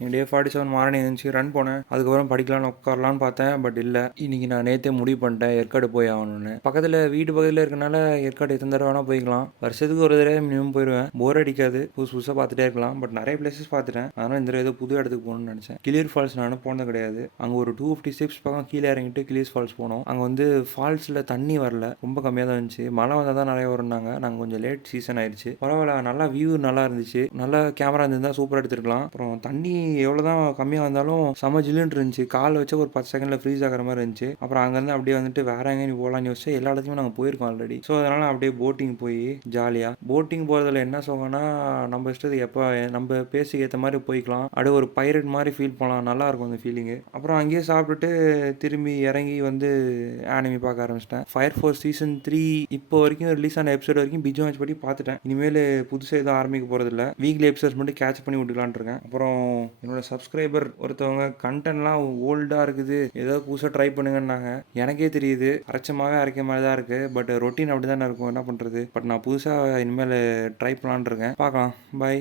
டே 47 morning இருந்துச்சு, run போனேன். அதுக்கப்புறம் படிக்கலாம்னு உட்காரலான்னு பார்த்தேன். பட் இல்லை, இன்னைக்கு நான் நேற்றே முடிவு பண்ணிட்டேன் ஏற்காடு போய் ஆகணும்னு. வீட்டு பக்கத்தில் இருக்கனால ஏற்காடு எத்தனை தடவை வேணால் போய்க்கலாம். வருஷத்துக்கு ஒரு தடவை மினிமம் போயிடுவேன். போர் அடிக்காது, புதுசு புதுசாக பார்த்துட்டே இருக்கலாம். பட் நிறைய பிளேசஸ் பார்த்துட்டேன். அதனால் இந்த ஏதோ புது இடத்துக்கு போகணும்னு நினச்சேன். கிளியர் ஃபால்ஸ் நான் போனது கிடையாது. அங்கே ஒரு 250 ஸ்டெப்ஸ் பக்கம் கீழே இறங்கிட்டு கிளியர் ஃபால்ஸ் போனோம். அங்கே வந்து ஃபால்ஸில் தண்ணி வரல, ரொம்ப கம்மியாக தான் இருந்துச்சு. மழை வந்தால் தான் நிறைய வரும்னாங்க. நாங்கள் கொஞ்சம் லேட் சீசன் ஆயிடுச்சு. பரவாயில்ல, நல்லா வியூ நல்லா இருந்துச்சு. நல்லா கேமரா இருந்திருந்தால் சூப்பராக எடுத்துருக்கலாம். அப்புறம் தண்ணி எவ்வளோ தான் கம்மியாக வந்தாலும் செம ஜில்லுன்னு இருந்துச்சு. கால் வச்சா ஒரு 10 செகண்டில் ஃப்ரீஸ் ஆகிற மாதிரி இருந்துச்சு. அப்புறம் அங்கேருந்து அப்படியே வந்துட்டு வேற எங்கே போகலான்னு யோசிச்சு எல்லா இடத்துலையும் நாங்கள் போயிருக்கோம் ஆல்ரெடி. ஸோ அதனால் அப்படியே போட்டிங் போய் ஜாலியாக போட்டிங் போகிறதுல என்ன சோகம்னா, நம்ம இஷ்டத்துக்கு எப்போ நம்ம பேசி ஏற்ற மாதிரி போய்க்கலாம். அப்படியே ஒரு பைரட் மாதிரி ஃபீல் பண்ணலாம். நல்லாயிருக்கும் அந்த ஃபீலிங்கு. அப்புறம் அங்கேயே சாப்பிட்டுட்டு திரும்பி இறங்கி வந்து ஆனிமி பார்க்க ஆரம்பிச்சிட்டேன். ஃபயர் ஃபோர்ஸ் சீசன் 3 இப்போ வரைக்கும் ரிலீஸ் ஆன எபிசோட் வரைக்கும் பிஜ் வாட்ச் படி பார்த்துட்டேன். இனிமேல் புதுசாக எதுவும் ஆரம்பிக்க போகிறதில்ல. வீக்லி எபிசோட்ஸ் மட்டும் கேட்ச் பண்ணி விட்டுக்கலான் இருக்கேன். அப்புறம் என்னோட சப்ஸ்கிரைபர் ஒருத்தவங்க கண்டென்ட்லாம் ஓல்டாக இருக்குது, ஏதோ புதுசாக ட்ரை பண்ணுங்கன்னாங்க. எனக்கே தெரியுது அரைச்சமாகவே அரைக்க மாதிரி தான் இருக்குது. பட் ரொட்டீன் அப்படி தானே இருக்கும், என்ன பண்ணுறது. பட் நான் புதுசாக இனிமேல் ட்ரை பண்ணலான் இருக்கேன். பார்க்கலாம். பாய்.